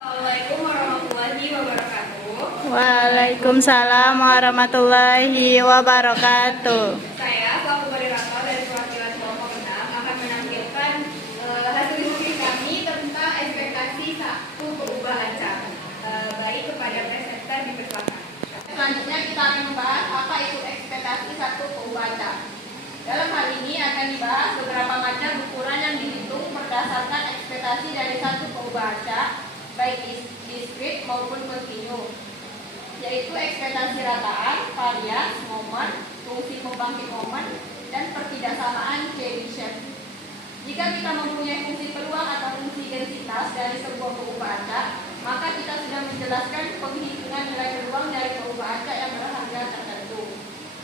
Assalamualaikum warahmatullahi wabarakatuh. Waalaikumsalam warahmatullahi wabarakatuh. Saya selaku moderator dari perwakilan kelompok 6 akan menampilkan hasil diskusi kami tentang ekspektasi satu peubah acak. Baik kepada presenter dipersilakan. Selanjutnya kita akan membahas apa itu ekspektasi satu peubah acak. Dalam hal ini akan dibahas beberapa macam ukuran yang dihitung berdasarkan ekspektasi dari satu peubah acak, baik diskrit maupun kontinu, yaitu ekspektasi rataan, varians, momen, fungsi pembangkit momen, dan pertidaksamaan Chebyshev. Jika kita mempunyai fungsi peluang atau fungsi densitas dari sebuah peubah acak, maka kita sudah menjelaskan penghitungan nilai peluang dari peubah acak yang berharga tertentu.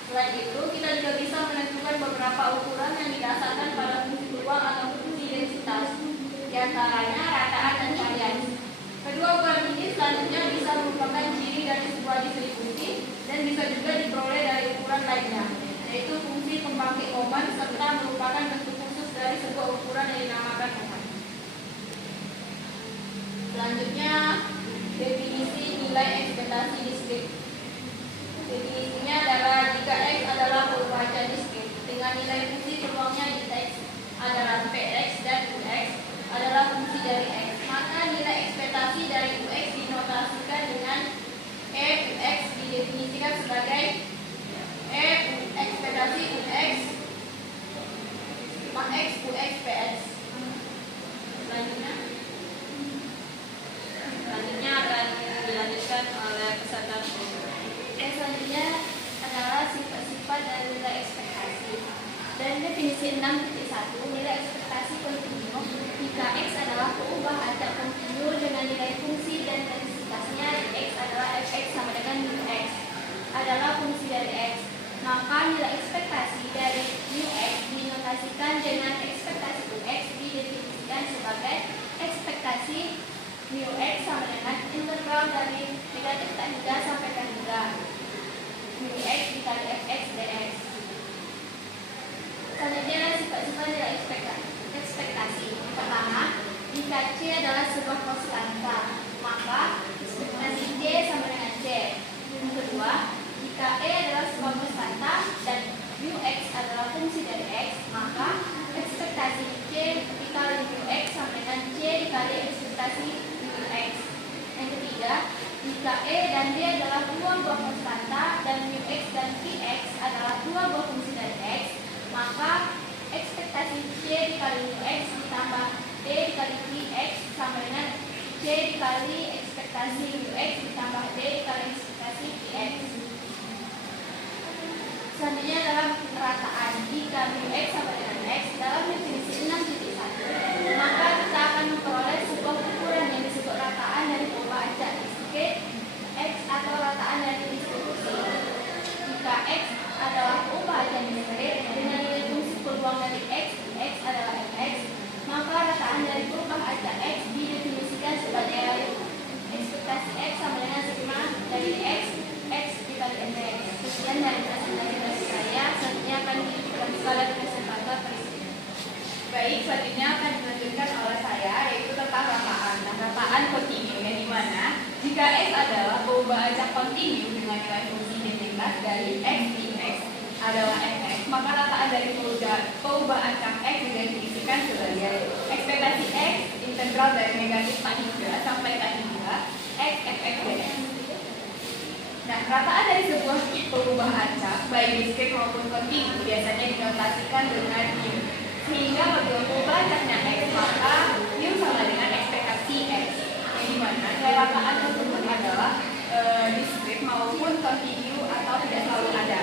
Selain itu, kita juga bisa menentukan beberapa ukuran yang didasarkan pada fungsi peluang atau fungsi densitas, diantaranya rataan dan varians. Kedua ukuran ini selanjutnya bisa merupakan ciri dari sebuah distribusi dan bisa juga diperoleh dari ukuran lainnya, yaitu fungsi pembangkit momen, serta merupakan bentuk khusus dari sebuah ukuran yang dinamakan momen. Selanjutnya, definisi nilai ekspektasi diskrit. Definisinya adalah jika X adalah peubah acak diskrit dengan nilai fungsi peluangnya di X adalah Px dan Ux adalah fungsi dari X, maka nilai ekspektasi dari Ux dinotasikan dengan Ux didefinisikan sebagai ekspektasi Ux X Ux Px. Selanjutnya akan dilanjutkan oleh peserta. Selanjutnya adalah sifat-sifat dari nilai ekspektasi. Dan definisi 6.1 nilai ekspektasi kontinu jika X adalah peubah acak kontinu dengan nilai fungsi dan densitasnya X adalah Fx sama dengan Ux adalah fungsi dari X, maka nilai ekspektasi dari Ux dinotasikan dengan ekspektasi Ux didefinisikan sebagai ekspektasi Ux sama dengan integral dari negatif tan hingga sampai tan hingga Ux dikali Fx dx. Selanjutnya adalah sifat-sifat nilai ekspektasi. Pertama, jika C adalah sebuah konstanta, maka ekspektasi C sama dengan C. Yang kedua, jika E adalah sebuah konstanta dan Ux adalah fungsi dari X, maka ekspektasi C dikali Ux sama dengan C dikali ekspektasi Ux. Yang ketiga, jika E dan D adalah dua buah konstanta dan Ux dan Px adalah dua buah fungsi dari X, maka ekspektasi C dikali Ux ditambah D dikali Px sama dengan C dikali ekspektasi Ux ditambah D dikali ekspektasi Px. Selanjutnya adalah rataan. Jika Ux sama dengan X dalam definisi 6.1, maka kita akan memperoleh sebuah ukuran yang disebut rataan dari peubah acak diskrit X atau rataan dari distribusi. Jika X adalah peubah acak diskrit dengan nilai fungsi peluang dari X adalah Fx, maka rataan dari peubah acak X didefinisikan sebagai ekspektasi X sama dengan sigma dari X dikali Fx. Sekian dari presentasi saya. Selanjutnya akan dilanjutkan oleh presentator presiden. Baik, selanjutnya akan dilanjutkan oleh saya, yaitu tentang rataan. Nah, rataan kontinu yang dimana jika X adalah peubah acak kontinu dengan nilai fungsi densitas dari X di X adalah Fx, maka rataan dari peubah acak X didefinisikan sebagai ekspektasi X integral dari negatif tan hingga sampai tan hingga X Fx dx. Nah, rataan dari sebuah peubah acak baik diskrit maupun kontinu biasanya dinotasikan dengan mu. Sehingga bagi peubah acaknya X, maka mu sama dengan ekspektasi X, yang dimana nilai rataan tersebut adalah diskrit maupun kontinu atau tidak selalu ada.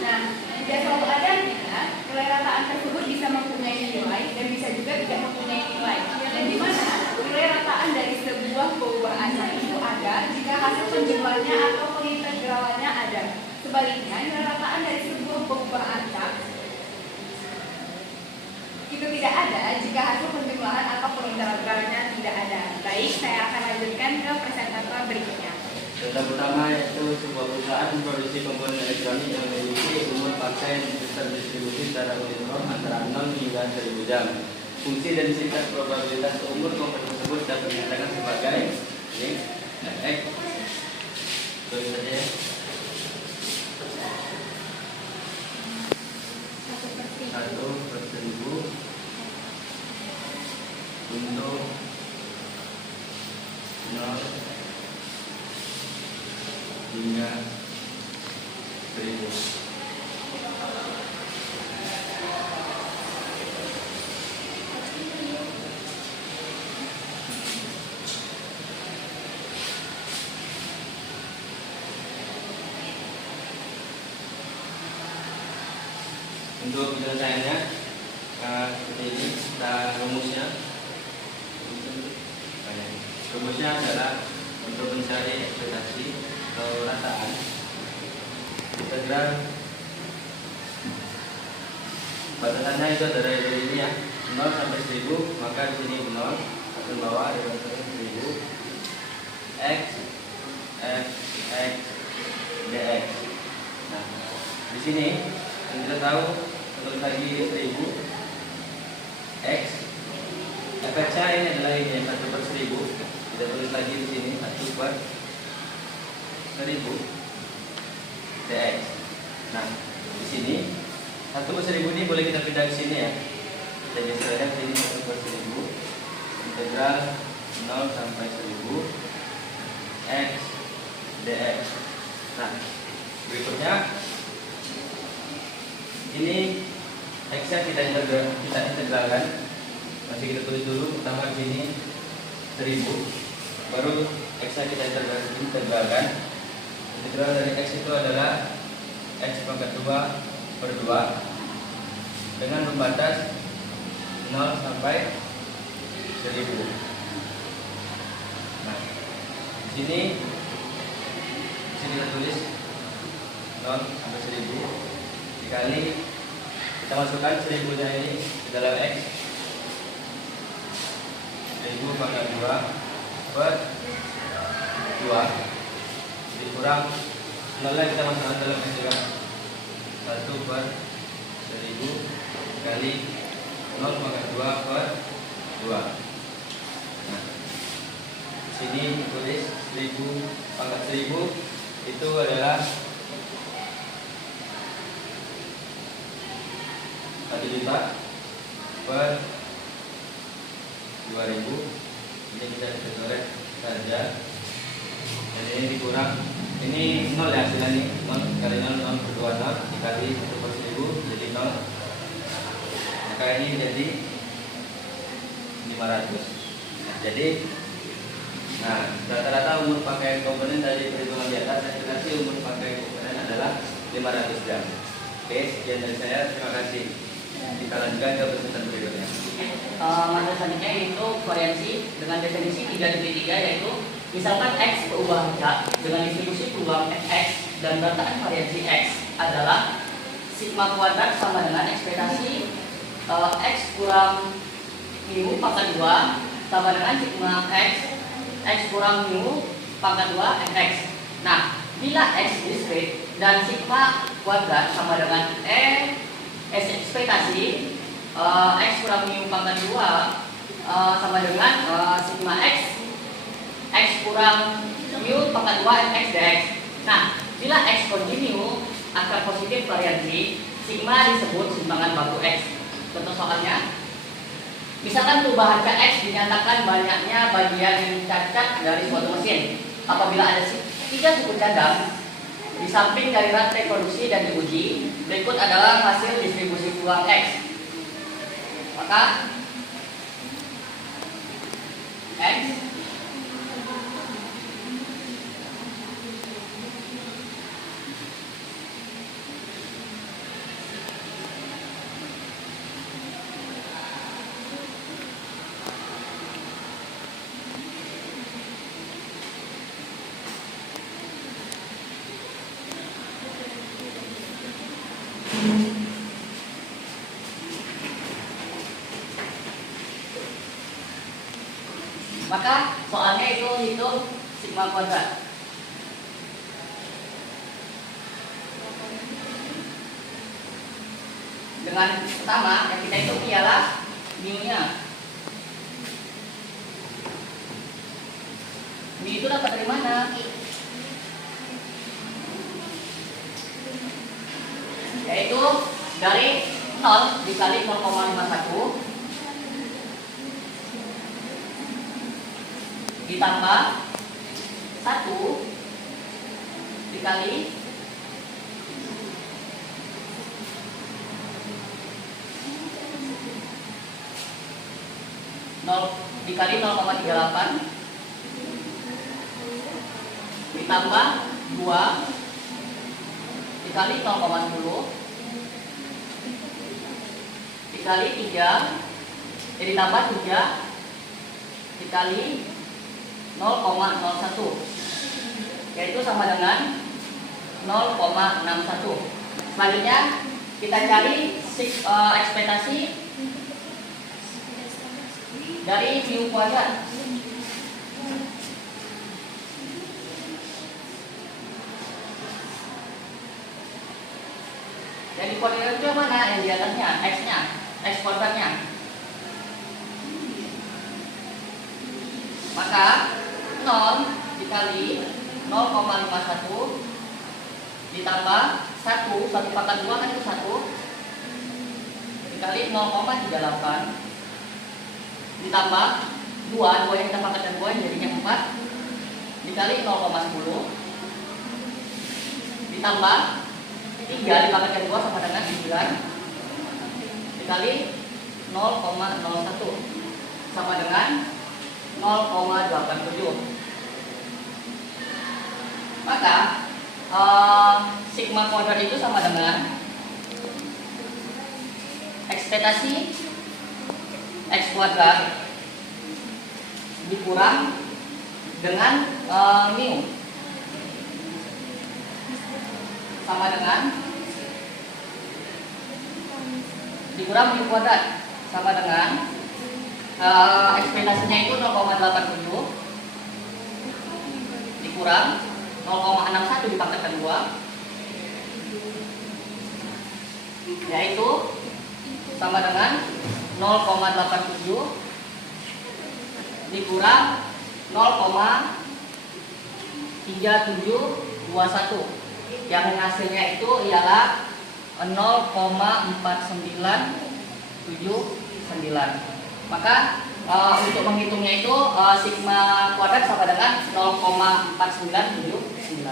Nah, tidak selalu ada artinya nilai rataan tersebut bisa mempunyai nilai dan bisa juga tidak mempunyai nilai. Yang dimana nilai rataan dari sebuah peubah acak itu ada jika hasil penjumlahannya atau pengintegralannya ada. Sebaliknya, nilai rataan dari sebuah peubah acak itu tidak ada jika hasil penjumlahan atau pengintegralannya tidak ada. Baik, saya akan lanjutkan ke presentator berikutnya. Data pertama yaitu sebuah perusahaan memproduksi komponen elektronik yang memiliki umur pakai terdistribusi secara uniform antara 0 hingga 1000 jam. Fungsi densitas probabilitas umur komponen tersebut dapat dikatakan sebagai Ini fx tulis saja ya. 1/1000 untuk 0 hingga 1000. Untuk penyelesaiannya seperti ini, kita rumusnya. Rumusnya adalah untuk mencari ekspektasi atau rataan integral batasannya itu dari ini ya, 0 sampai 1000, maka di sini 0 atau bawah di batasan 1000 x f x dx. Nah, di sini kita tahu untuk lagi 1000 x fx-nya ini adalah ini 1/1000. Kita tulis lagi di sini 1/1000 dx. Nah, di sini 1/1000 ini boleh kita pindah ke sini ya. Kita geserkan ke sini 1/1000 integral 0 sampai 1000 x dx. Nah, berikutnya ini x-nya kita integralkan. Masih kita tulis dulu, pertama di sini 1000, baru x-nya kita integralkan. Integral dari x itu adalah x pangkat 2/2 dengan pembatas 0 sampai 1000. Nah, di sini kita tulis 0 sampai 1000 dikali, kita masukkan 1000-nya ini ke dalam x, 1000 pangkat 2/2 dikurang 0-nya kita masukkan dalam x juga, 1/1000 kali 0 pangkat 2/2. Nah, sini tulis 1000 pangkat 1000 itu adalah 1.000.000/2000. Ini bisa dicoret saja. Dan ini dikurang, ini 0 ya hasilnya nih, 0 kali 0, 0/20 dikali 1/1000 jadi 0. Maka ini jadi 500. Nah, jadi rata-rata umur pakai komponen dari perhitungan di atas, saya kasih umur pakai komponen adalah 500 jam. Oke, sekian dari saya, terima kasih. Kita lanjutkan ke presentasi berikutnya. Materi selanjutnya yaitu variansi dengan definisi 3.3, yaitu misalkan x berubah acak dengan distribusi peluang fx dan rataan variansi x adalah sigma kuadrat sama dengan ekspektasi x kurang mu pangkat 2 sama dengan sigma x kurang mu pangkat 2 fx. Nah, bila x discrete dan sigma kuadrat sama dengan ekspektasi x kurang mu pangkat 2 sama dengan sigma x kurang mu pangkat 2 fx dx. Nah, bila x kontinu akan positif variansi, sigma disebut simpangan baku x. Contoh soalnya, misalkan perubahan X dinyatakan banyaknya bagian yang cacat dari suatu mesin. Apabila ada 3 suku cadang di samping dari rantai produksi dan diuji, berikut adalah hasil distribusi peluang X. Maka X maka soalnya itu hitung sigma kuadrat. Dengan pertama yang kita hitung ialah mu-nya. Mu dapat dari mana? Yaitu dari 0 dikali 0,51 ditambah 1 dikali 0,38 ditambah 2 dikali 0,10 dikali 3 ditambah 3 dikali 0,01 yaitu sama dengan 0,61. Selanjutnya kita cari ekspektasi dari mu kuadrat. Jadi koordinatnya mana? Yang di atasnya, x-nya, x kuadratnya. Maka 0 dikali 0,51 ditambah 1 pangkat 2 kan itu 1 dikali 0,38 ditambah 2 yang kita pangkatkan 2 jadinya 4 dikali 0,10 ditambah 3 dipangkatkan 2 sama dengan 9 dikali 0,01 sama dengan 0,87. Maka sigma kuadrat itu sama dengan ekspektasi x kuadrat dikurang dengan mu sama dengan dikurang mu kuadrat sama dengan ekspektasinya itu 0,87 dikurang 0,61 dipangkatkan 2 yaitu sama dengan 0,87 dikurang 0,3721 yang hasilnya itu ialah 0,4979. Maka untuk menghitungnya itu sigma kuadrat sama dengan 0,4979.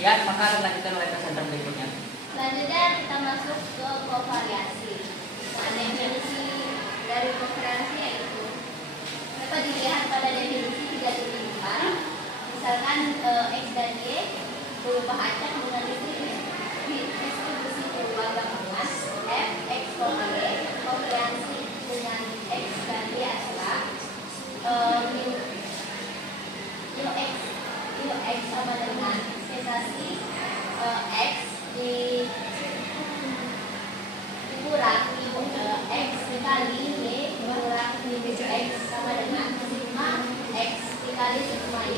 Ya, maka lanjutkan oleh presenter berikutnya. Selanjutnya kita masuk ke kovariasi. Nah, definisi dari kovariasi yaitu dapat dilihat pada definisi 3.4. Misalkan x dan y berubah acak dengan distribusi berubah gabungan f x, y kovariasi dengan x dan y adalah mu x sama dengan ekspektasi x dikurang x dikali y kurang x sama dengan sigma x dikali sigma y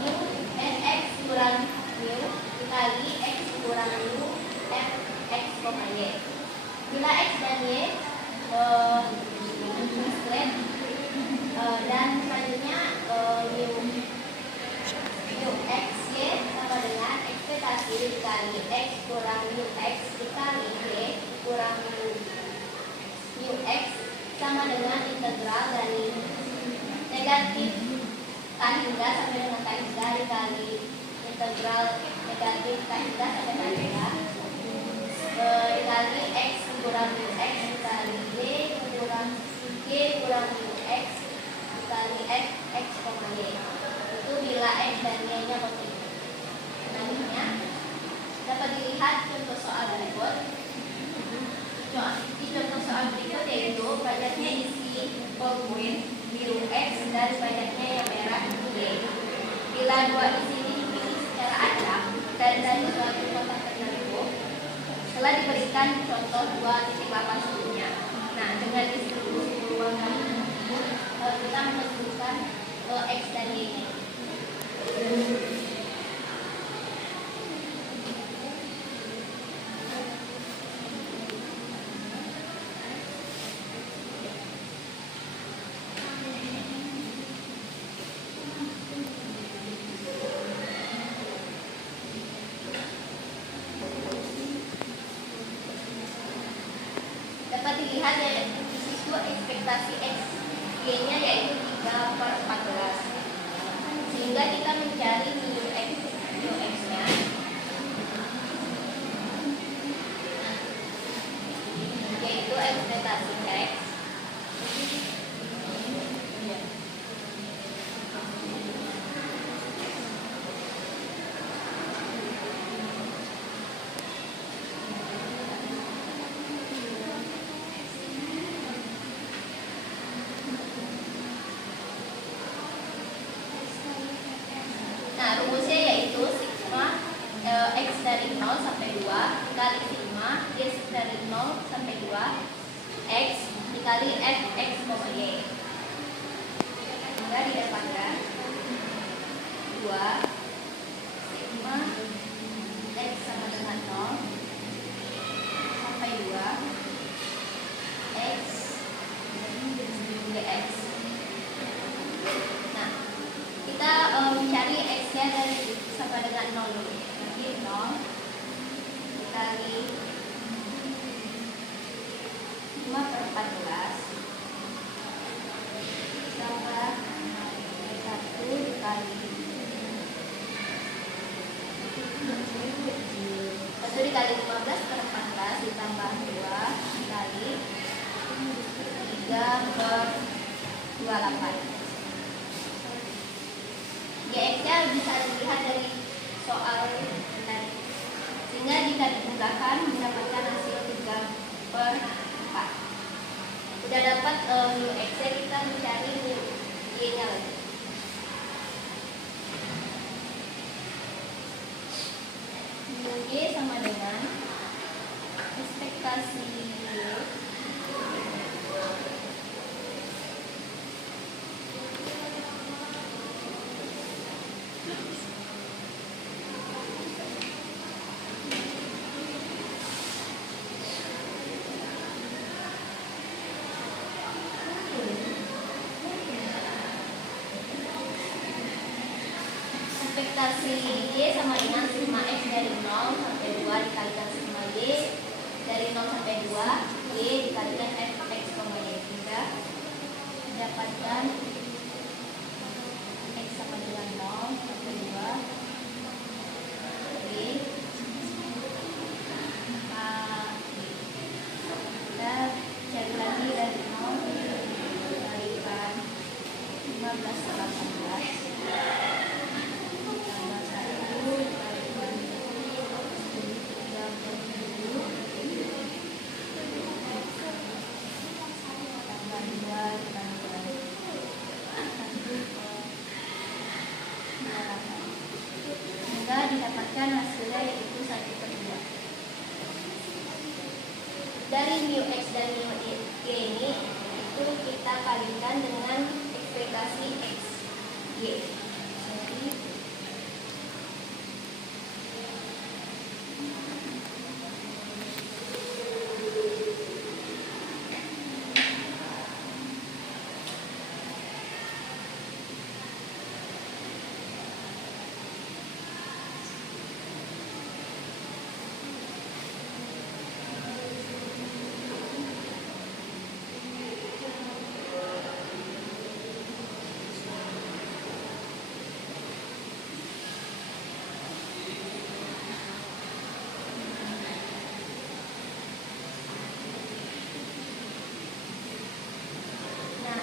mu fx kurang mu dikali x kurang mu f x, y. Bila x dan y diskret dan selanjutnya mu x y sama dengan ekspektasi dikali x kurang mu x dikali y kurang mu x sama dengan integral dari negatif tan hingga sampai dengan tan hingga dikali integral negatif tan hingga sampai tan hingga dikali x kurang mu x dikali y kurang mu x dikali f x, y. Itu bila x dan y nya positif. Selanjutnya dapat dilihat contoh soal berikut. Di contoh soal berikut yaitu banyaknya isi volume biru x dan banyaknya yang merah y. Bila dua isi ini dipilih secara acak dan dari suatu kotak tertentu telah diberikan contoh 2.8 sebelumnya. Nah, dengan distribusi perubahan tersebut kita menentukan x dan y ini. ekspektasi X Y-nya yaitu 3/14. Sehingga kita mencari mu X-nya yaitu ekspektasi X Nah, rumusnya yaitu sigma X dari 0 sampai 2 dikali sigma Y dari 0 sampai 2 X dikali Fx, Y. Sehingga didapatkan 2 sigma X sama dengan 0 sampai 2 X dx. Nah, kita mencari X-nya dari sama dengan 0 dulu. Jadi 0 dikali 5/14 tambah 1 dikali 15/14 ditambah 2 dikali 3/28. GX-nya bisa dilihat dari soal tadi. Sehingga jika dimudahkan mendapatkan hasil 3/4. Udah dapat mu X-nya, kita mencari mu Y-nya lagi. Mu Y sama dengan ekspektasi Y ekspektasi Y sama dengan sigma X dari 0 sampai 2 dikalikan sigma Y dari 0 sampai 2 Y dikalikan Fx, Y. Sehingga mendapatkan X sama dengan 0 sampai 2 Y kita cari lagi dari 0 dikalikan 15/18 didapatkan hasilnya yaitu 1/2. Dari mu X dan mu Y ini itu kita kalikan dengan ekspektasi X Y. Jadi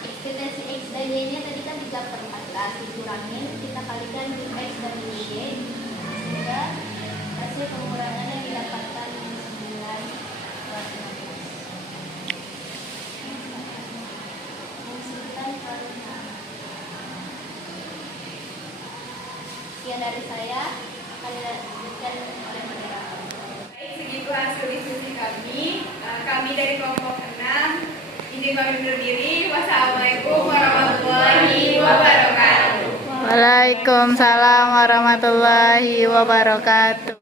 ekspektasi X dan Y-nya tadi kan 3/14 dikurangin, kita kalikan mu X dan mu Y, sehingga hasil pengurangannya didapatkan 9/15. Sekian dari saya, akan dilanjutkan oleh moderator. Baik, segitu hasil diskusi kami. Kami dari kelompok 6 izin pamit undur diri. Wassalamualaikum warahmatullahi wabarakatuh. Waalaikumsalam warahmatullahi wabarakatuh.